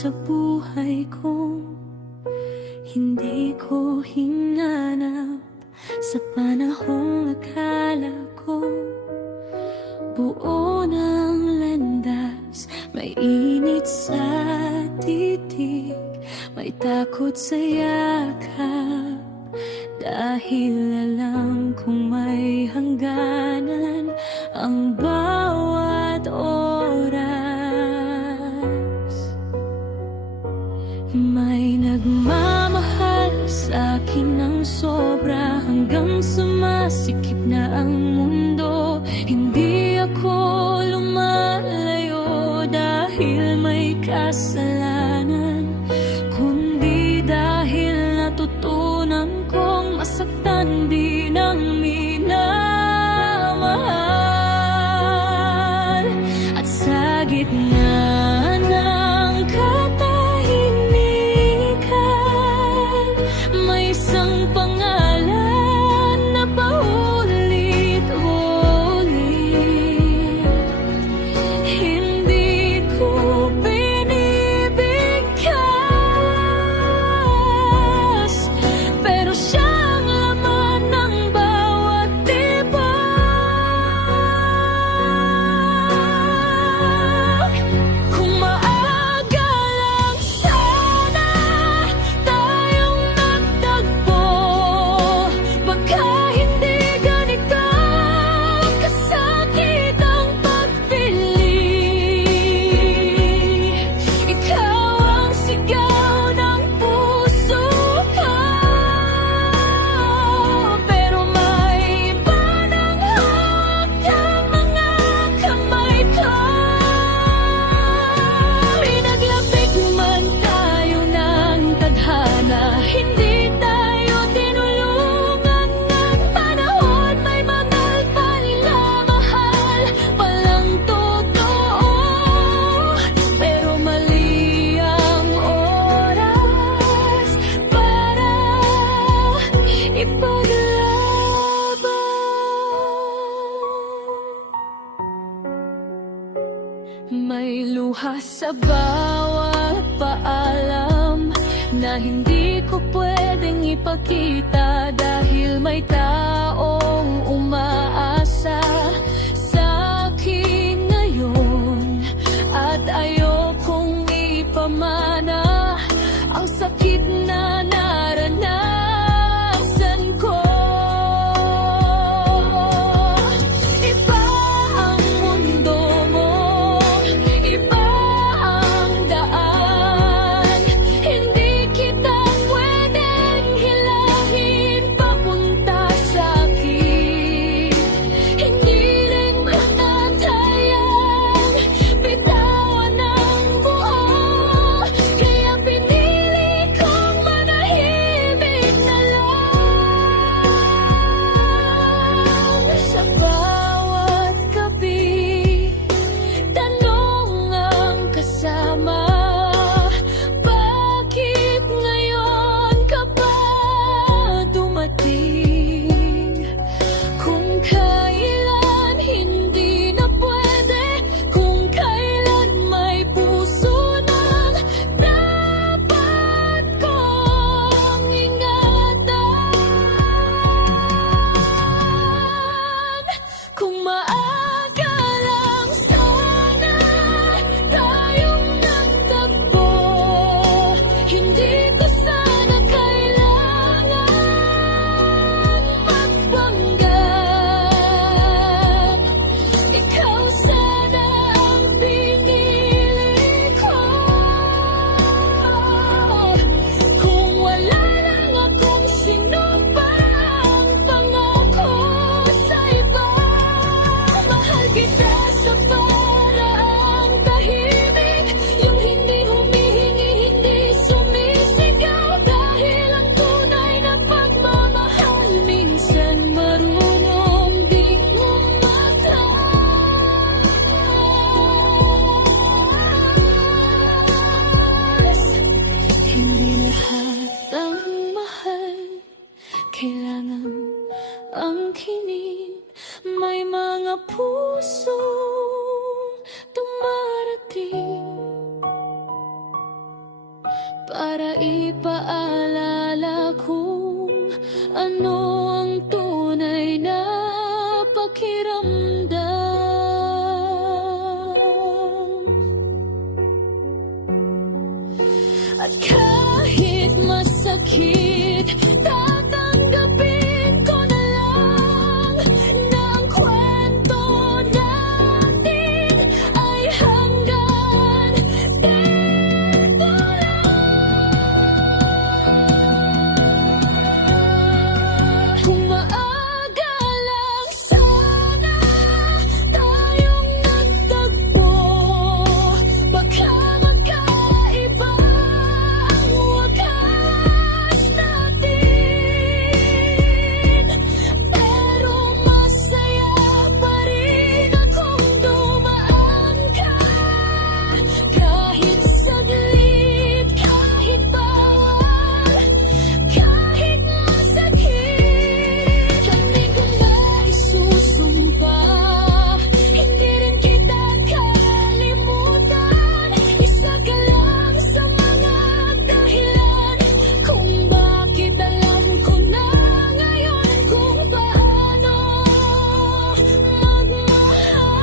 sa buhay ko, hindi ko hinanap sa panahong akala ko buo ng landas. May init sa titig, may takot sa yakap, dahil alam kong may hangganan ang bawat oras. May nagmamahal sa akin ng sobra, hanggang sumasikip na ang mundo. Hindi ako lumalayo dahil may kasalanan, kundi dahil natutunan kong masaktan din ang minamahal. At sa gitna ng katahimikan, may isang pangalan na paulit-ulit. Hindi ko binibigkas, pero siyang laman ng bawat tibok. Kung maaga lang sana tayong nagtagpo, baka hindi ganito kasakit ang pagpili. Ikaw ang sigaw ng puso ko, pero may iba ng hawak ang mga kamay ko. Pinaglapit man tayo ng tadhana, hindi tayo tinulungan ng panahon. May mga palamahal palang totoo, pero mali ang oras para ipaglaban. May luha sa bawat paalam na hindi ko pwedeng ipakita, dahil may taong umaasa sa akin ngayon, at ayokong ipamana ang sakit na naranasan ko. Iba ang mundo mo, iba ang daan. Hindi kita pwedeng hilahin papunta sa akin. Hindi rin matatayang bitawan ng buo, kaya pinili kong manahimik na lang. Sa bawat gabi, tanong ang kasama, bakit ngayon ka pa dumating? Kung kailan hindi na pwede, kung kailan may puso nang dapat kong ingatan. Kung maaga lang sana tayong nagtagpo, hindi ko sana kailangan magpanggap. Ikaw sana ang pinili ko. Kung wala lang akong sinumpang pangako sa iba, mahal kita sa paraang tahimik, yung hindi humihingi, hindi sumisigaw, dahil ang tunay na pagmamahal minsan marunong ding umatras. Hindi lahat ang mahal kailangan angkinin. May mga puso dumarating At kahit masakit, tatanggapin ko na lang na ang kwento natin ay hanggang dito lang. Kung maaga lang sana tayong nagtagpo, baka magkaiba ang wakas natin. Pero masaya pa rin akong dumaan ka, kahit saglit, kahit bawal, kahit masakit. Hindi ko na isusumpa, hindi rin kita kalimutan. Isa ka lang sa mga dahilan kung bakit alam ko na ngayon kung paano magmahal.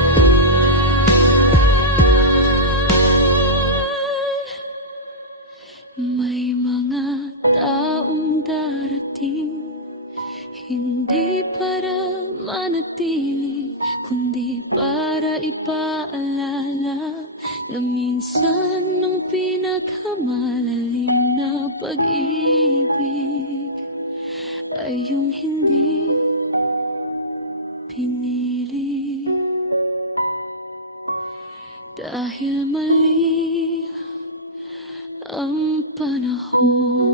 May mga taong darating, hindi para manatili, kundi para ipaalala na minsan ang pinakamalalim na pag-ibig ay yung hindi pinili. Dahil mali ang panahon.